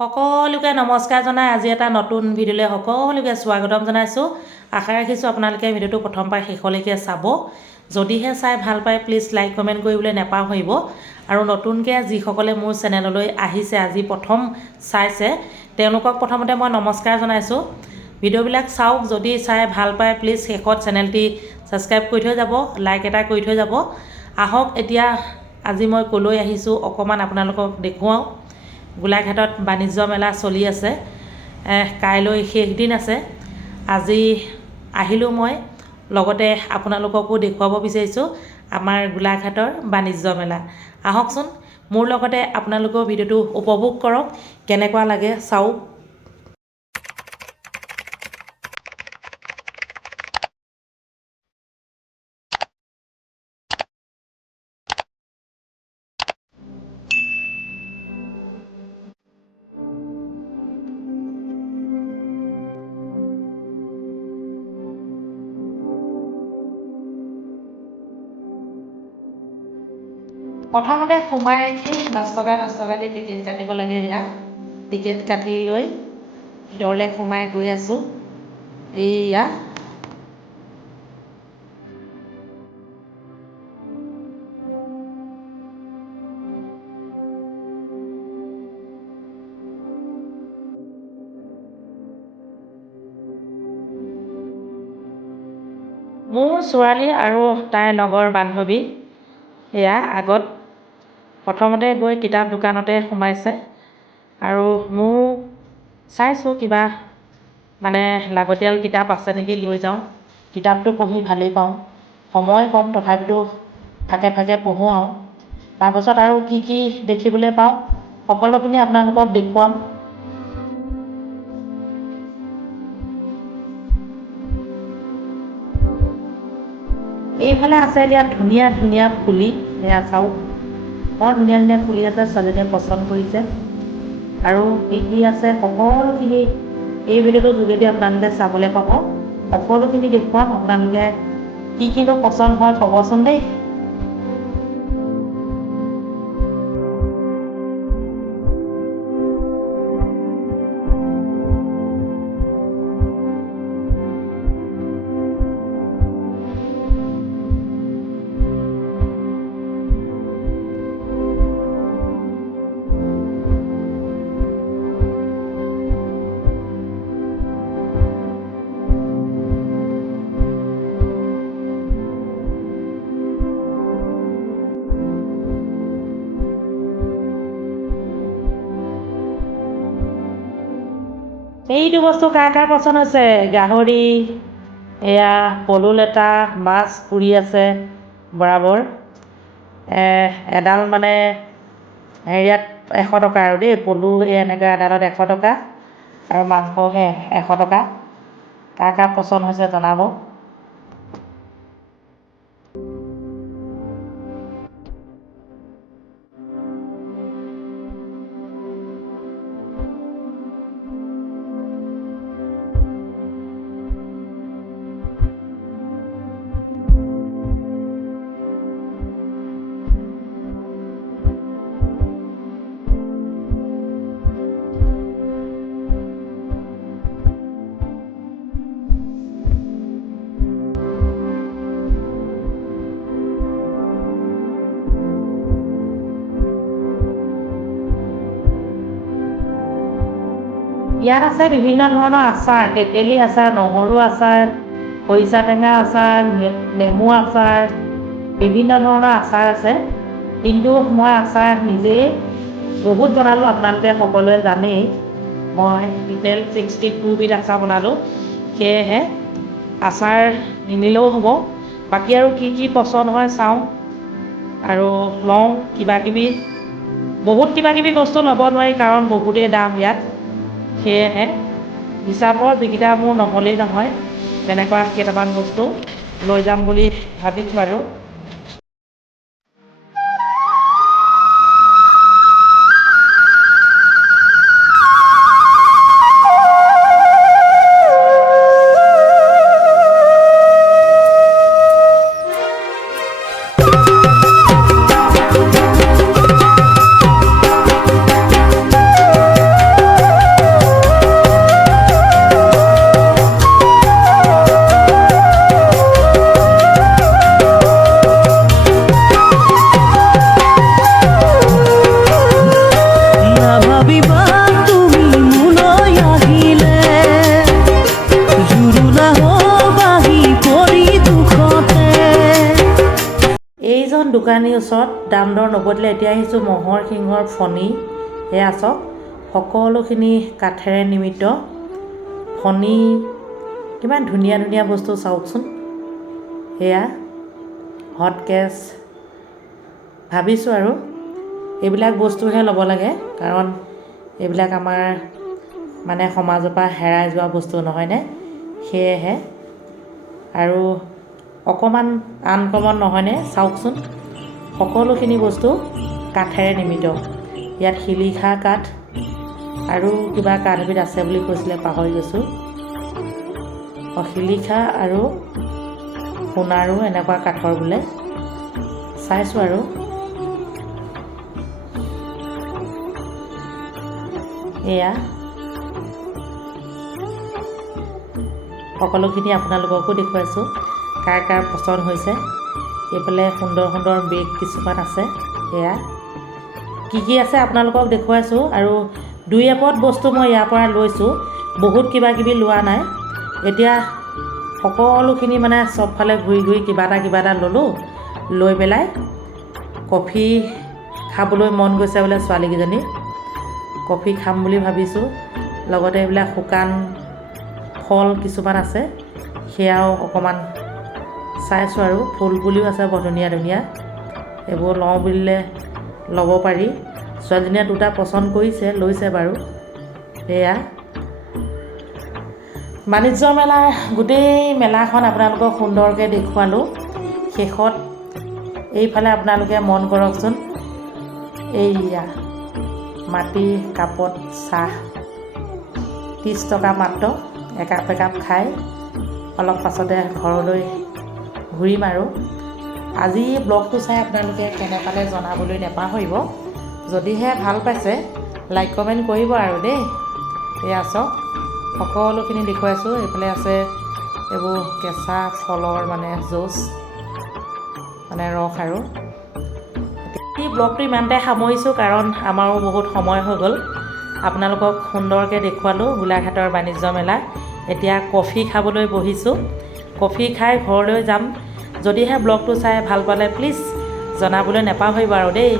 সকলোকে নমস্কাৰ জনাই আজি এটা নতুন ভিডিঅ'লৈ সকলোকে স্বাগতম জনাইছোঁ। আশা ৰাখিছোঁ আপোনালোকে ভিডিঅ'টো প্ৰথম পৰা শেষলৈকে চাব। যদিহে চাই ভাল পায় প্লিজ লাইক কমেণ্ট কৰিবলৈ নেপাহৰিব। আৰু নতুনকৈ যিসকলে মোৰ চেনেললৈ আহিছে আজি প্ৰথম চাইছে তেওঁলোকক প্ৰথমতে মই নমস্কাৰ জনাইছোঁ। ভিডিঅ'বিলাক চাওক যদি চাই ভাল পায় প্লিজ শেষত চেনেলটি ছাবস্ক্ৰাইব কৰি থৈ যাব লাইক এটা কৰি থৈ যাব। আহক এতিয়া আজি মই ক'লৈ আহিছোঁ অকণমান আপোনালোকক দেখুৱাওঁ। গোলাঘাটত বাণিজ্য মেলা চলি আছে। কাইলৈ শেষ দিন আছে। আজি আহিলোঁ মই। লগতে আপোনালোককো দেখুৱাব বিচাৰিছোঁ আমাৰ গোলাঘাটৰ বাণিজ্য মেলা। আহকচোন মোৰ লগতে আপোনালোকেও ভিডিঅ'টো উপভোগ কৰক। কেনেকুৱা লাগে চাওক। প্ৰথমতে সোমাই দহ টকা দহ টকা দি টিকেট কাটিব লাগে ইয়াত টিকেট কাটি লৈ ভিতৰলৈ সোমাই গৈ আছোঁ। এইয়া। মোৰ ছোৱালী আৰু তাইৰ লগৰ বান্ধৱী এয়া আগত প্ৰথমতে গৈ কিতাপ দোকানতে সোমাইছে। আৰু মোৰ চাইছোঁ কিবা মানে লাগতিয়াল কিতাপ আছে নেকি লৈ যাওঁ। কিতাপটো পঢ়ি ভালেই পাওঁ। সময় কম তথাপিতো ফাকে ফাকে পঢ়োঁ আৰু। তাৰপাছত আৰু কি কি দেখিবলৈ পাওঁ সকলোখিনি আপোনালোকক দেখুৱাম। এইফালে আছে এতিয়া ধুনীয়া ধুনীয়া ফুলি এয়া চাওক। বৰ ধুনীয়া ধুনীয়া ফুলি আছে ছোৱালীজনীয়ে পচন্দ কৰিছে। আৰু কি আছে সকলোখিনি এই ভিডিঅ'টোৰ যোগেদি আপোনালোকে চাবলৈ পাব। সকলোখিনি দেখুৱাম আপোনালোকে কি কিনো পচন্দ হয় ক'বচোন দেই। এইটো বস্তু কাৰ কাৰ পচন্দ হৈছে? গাহৰি এয়া পলু লেটা মাছ পুৰি আছে বৰাবৰ। এডাল মানে হেৰিয়াত এশ টকা আৰু দেই পলু এই এনেকৈ এডালত এশ টকা আৰু মাংসহে এশ টকা। কাৰ কাৰ পচন্দ হৈছে জনাব। ইয়াত আছে বিভিন্ন ধৰণৰ আচাৰ তেতেলী আচাৰ নহৰু আচাৰ খৰিচা টেঙা আচাৰ নেমু আচাৰ বিভিন্ন ধৰণৰ আচাৰ আছে। কিন্তু মই আচাৰ নিজেই বহুত বনালোঁ আপোনালোকে সকলোৱে জানেই। মই টোটেল ছিক্সটি টুবিধ আচাৰ বনালোঁ। সেয়েহে আচাৰ নিনিলেও হ'ব। বাকী আৰু কি কি পচন্দ হয় চাওঁ। আৰু লওঁ কিবাকিবি। বহুত কিবাকিবি বস্তু ল'ব নোৱাৰি কাৰণ বহুতেই দাম ইয়াত। সেয়েহে হিচাপৰ যিকেইটা মোৰ নহ'লেই নহয় তেনেকুৱা কেইটামান বস্তু লৈ যাম বুলি ভাবিছোঁ আৰু। টোকানিৰ ওচৰত দাম দৰ নবদিলে এতিয়া আহিছোঁ ম'হৰ শিঙৰ ফণি। এয়া চাওক সকলোখিনি কাঠেৰে নিৰ্মিত ফণি। কিমান ধুনীয়া ধুনীয়া বস্তু চাওকচোন। এয়া হটকেছ ভাবিছোঁ আৰু এইবিলাক বস্তুহে ল'ব লাগে কাৰণ এইবিলাক আমাৰ মানে সমাজৰ পৰা হেৰাই যোৱা বস্তু নহয়নে সেয়েহে আৰু অকণমান আনকমন নহয়নে চাওকচোন। সকলোখিনি বস্তু কাঠেৰে নিৰ্মিত। ইয়াত শিলিখা কাঠ আৰু কিবা কাঠ এবিধ আছে বুলি কৈছিলে পাহৰি গৈছোঁ। অঁ শিলিখা আৰু সোণাৰো এনেকুৱা কাঠৰ বোলে। চাইছোঁ আৰু। এয়া। সকলোখিনি আপোনালোককো দেখুৱাইছোঁ। কাৰ কাৰ পচন্দ হৈছে। এইফালে সুন্দৰ সুন্দৰ বেগ কিছুমান আছে। এয়া। কি কি আছে আপোনালোকক দেখুৱাইছোঁ আৰু দুই এপদ বস্তু মই ইয়াৰ পৰা লৈছোঁ। বহুত কিবা কিবি লোৱা নাই। এতিয়া সকলোখিনি মানে চবফালে ঘূৰি ঘূৰি কিবা এটা কিবা এটা ল'লোঁ। লৈ পেলাই কফি খাবলৈ মন গৈছে বোলে ছোৱালীকেইজনী। কফি খাম বুলি ভাবিছোঁ। লগতে এইবিলাক শুকান ফল কিছুমান আছে। সেয়াও অকণমান চাইছোঁ আৰু। ফুল পুলিও আছে বৰ ধুনীয়া ধুনীয়া। এইবোৰ লওঁ বুলিলে ল'ব পাৰি। ছোৱালীজনীয়ে দুটা পচন্দ কৰিছে লৈছে বাৰু। এয়া। বাণিজ্য মেলাৰ গোটেই মেলাখন আপোনালোকক সুন্দৰকৈ দেখুৱালোঁ। শেষত এইফালে আপোনালোকে মন কৰকচোন। এইয়া মাটিৰ কাপত চাহ। ত্ৰিছ টকা মাত্ৰ একাপ একাপ খাই। অলপ পাছতে ঘৰলৈ ঘূৰিম আৰু। আজি ব্লগটো চাই আপোনালোকে কেনে পালে জনাবলৈ নেপাহৰিব। যদিহে ভাল পাইছে লাইক কমেণ্ট কৰিব আৰু দেই। এয়া চাওক সকলোখিনি দেখুৱাইছোঁ। এইফালে আছে এইবোৰ কেঁচা ফলৰ মানে জুচ মানে ৰস আৰু। এই ব্লগটো ইমানতে সামৰিছোঁ কাৰণ আমাৰো বহুত সময় হৈ গ'ল। আপোনালোকক সুন্দৰকৈ দেখুৱালোঁ গোলাঘাটৰ বাণিজ্য মেলা। এতিয়া কফি খাবলৈ বহিছোঁ। কফি খাই ঘৰলৈ যাম। যদিহে ব্লগটো চাই ভাল পালে প্লিজ জনাবলৈ নেপাহৰিব আৰু দেই।